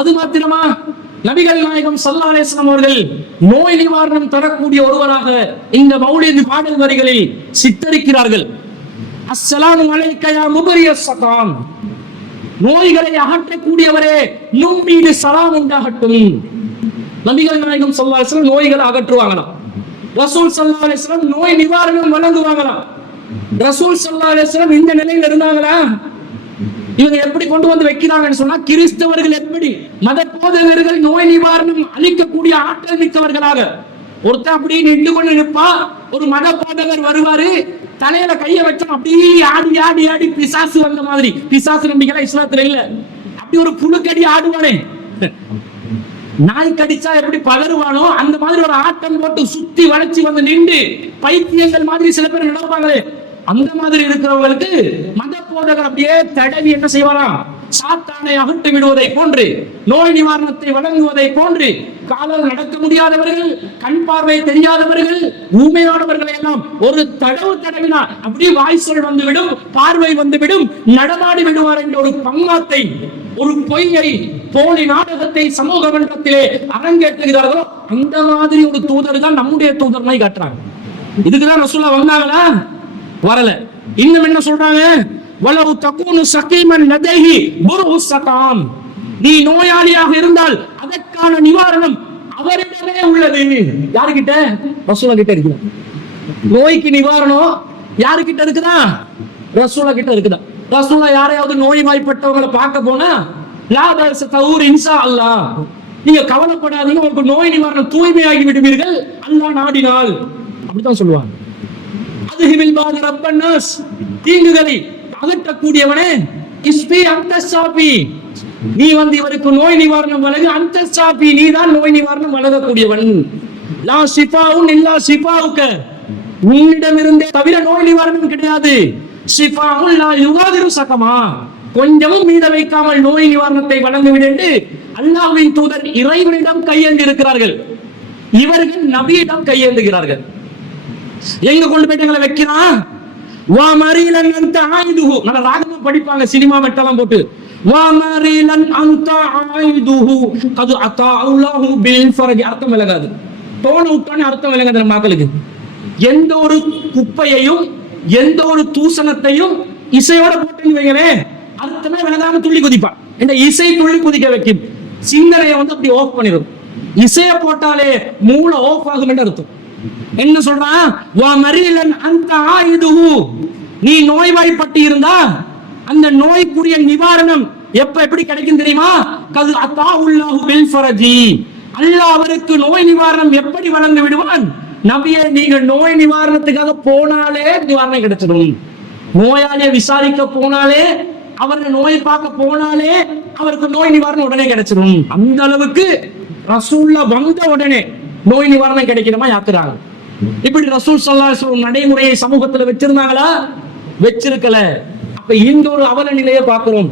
அது மாத்திரமா நபிகள் நாயகம் சல்லா அலிஸ்லாம் அவர்கள் நோய் நிவாரணம் தரக்கூடிய ஒருவராக இந்த மௌலிது பாடல் வரிகளில் சித்தரிக்கிறார்கள். அஸ்ஸலாம் அலைக்கயா முபரிய சகாம் நோய்களை அகற்றக்கூடியவரே நும் மீது சலாம் உண்டாகட்டும். நபிகள் நாயகம் சல்லா அலிஸ்லாம் நோய்களை அகற்றுவாங்களாம். ரசூல் சல்லா அலிஸ்லாம் நோய் நிவாரணம் வழங்குவாங்களாம். ரசூல் சல்லா அலிஸ்லாம் இந்த நிலையில இருந்தாங்களா? இவங்க எப்படி கொண்டு வந்து வைக்கிறாங்கன்னு சொன்னா கிறிஸ்தவர்கள் எப்படி மத போதகர்கள் நோய் நிவாரணம் அளிக்கக்கூடிய ஆற்றல் மிக்கவர்களாக. ஒருத்தன் அப்படி நின்று கொண்டு நிற்பா ஒரு மத போதகர் வருவாரு தலையில கைய வச்சோம் அப்படியே ஆடி ஆடி ஆடி பிசாசு வந்த மாதிரி. பிசாசு நம்பிக்கை இஸ்லாத்துல இல்ல. அப்படி ஒரு புழுக்கடி ஆடுவானே. நாய் கடிச்சா எப்படி பதறுவானோ அந்த மாதிரி ஒரு ஆட்டம் போட்டு சுத்தி வளைச்சு வந்து நின்று பைத்தியங்கள் மாதிரி சில பேர் நடப்பாங்களே. அந்த மாதிரி இருக்கிறவங்களுக்கு மத போதகர் அப்படியே தடவி என்ன செய்வாராம்? சாத்தானை அகற்றி விடுவதை போன்று நோய் நிவாரணத்தை வழங்குவதை போன்று காலால் நடக்க முடியாதவர்கள் கண் பார்வை தெரியாதவர்கள் ஊமையானவர்களை எல்லாம் ஒரு தடவு தடவினால் அப்படி வாய் வந்துவிடும் பார்வை வந்துவிடும் நடமாடி விடுவார் என்ற ஒரு பங்காத்தை ஒரு பொய்யை போலி நாடகத்தை சமூக மன்றத்திலே அரங்கேற்றுகிறார்களோ அந்த மாதிரி ஒரு தூதர் தான் நம்முடைய தூதர்னை காட்டுறாங்க. இதுக்குதான் ரசூலா வந்தாங்களா? வரல. இன்னும் என்ன சொல்றாங்க? வலவு தகுனு சகீமன் நதேஹி புருஹு சகாம் நீ நோயாளியாக இருந்தால் அதற்கான நிவாரணம் அவரிடமே உள்ளது. யாருகிட்ட? ரசூலா கிட்ட இருக்குதா? நோய்க்கு நிவாரணம் யாருகிட்ட இருக்குதா? ரசூலா கிட்ட இருக்குதா? ரசூலா யாரையாவது நோய் வாய்ப்பட்டவங்களை பார்க்க போனா லாபரச தவுர் இன்சா அல்லாஹ். நீங்க கவலைப்படாதீங்க உங்களுக்கு நோய் நிவாரணம் தூய்மையாகி விடுவீர்கள். அல்லாஹ் நாடினால். அப்படித்தான் சொல்லுவாங்க. அதுகிவில் பாத ரப்பன்னாஸ். தீங்குகளை அகற்றக்கூடியவனே. இஸ்பி அந்த சாப்பி நீ வந்து இவருக்கு நோய் நிவாரணம் வழங்கு. அந்த சாப்பி நீ தான் நோய் நிவாரணம் வழங்கக்கூடியவன். லா சிபாவும் இல்லா சிபாவுக்க உன்னிடமிருந்தே தவிர நோய் நிவாரணம் கிடையாது. சிபாவும் லா யுகாதிரு சகமா. கொஞ்சமும் மீத வைக்காமல் நோய் நிவாரணத்தை வழங்கிவிடு என்று அல்லாஹ்வின் தூதர் இறைவனிடம் கையேந்தி இருக்கிறார்கள் இவர்கள் நபியிடம் கையேந்துகிறார்கள். எங்க கொண்டு போயிட்டு எங்களை வைக்கிறான் வா மரீலன் அந்த ஆயுதுகு நல்ல ராகமா படிப்பாங்க சினிமா வெட்டெல்லாம் போட்டு. வா மரீலன் அந்த ஆயுதுகு அது அத்தா அல்லாஹு பில் ஃபரஜ் அர்த்தம் விளங்காது. டோன விட்டோனே அர்த்தம் விளங்காது நம்ம மக்களுக்கு எந்த ஒரு குப்பையையும் எந்த ஒரு தூசணத்தையும் இசையோட போட்டுன்னு வைங்களேன். அர்த்தமே விளங்காம துள்ளி குதிப்பான் இந்த இசை துள்ளி குதிக்க வைக்கும். சிந்தனையை வந்து அப்படி ஆஃப் பண்ணிடும் இசைய போட்டாலே மூளை ஆஃப் ஆகும் என்று அர்த்தம். என்ன சொல்றான்? வா மரியலன் அந்த ஆயுதுஹு நீ நோய்வாய்ப்பட்டு இருந்தா அந்த நோய்க்குரிய நிவாரணம் எப்ப எப்படி கிடைக்கும் தெரியுமா? கது அத்தா உள்ளாஹு பில் ஃபரஜி. அல்லாஹ் அவருக்கு நோய் நிவாரணம் எப்படி வழங்கி விடுவான்? நபியே நீங்க நோய் நிவாரணத்துக்காக போனாலே நிவாரணம் கிடைச்சிடும். நோயாளியை விசாரிக்க போனாலே அவருக்கு நோய் பார்க்க போனாலே அவருக்கு நோய் நிவாரணம் உடனே கிடைச்சிடும். அந்த அளவுக்கு ரசூல்லா வந்த உடனே நோய் நிவாரணம் கிடைக்கணுமா? யாக்குறாங்க இப்படி ரசூல் சல்லாஹ் நடைமுறையை சமூகத்துல வச்சிருந்தாங்களா? வச்சிருக்கல. அப்ப இந்த ஒரு அவல நிலையை பார்க்கிறோம்.